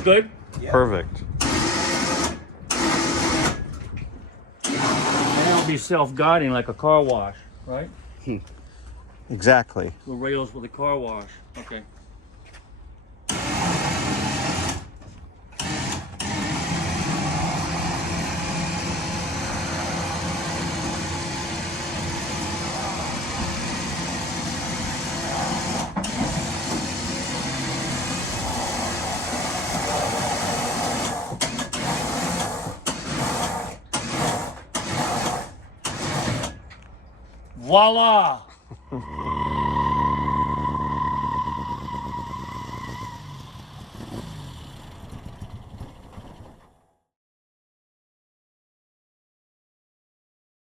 good? Yeah. Perfect. And it'll be self-guiding like a car wash, right? Exactly. The rails with a car wash. Okay. Voila!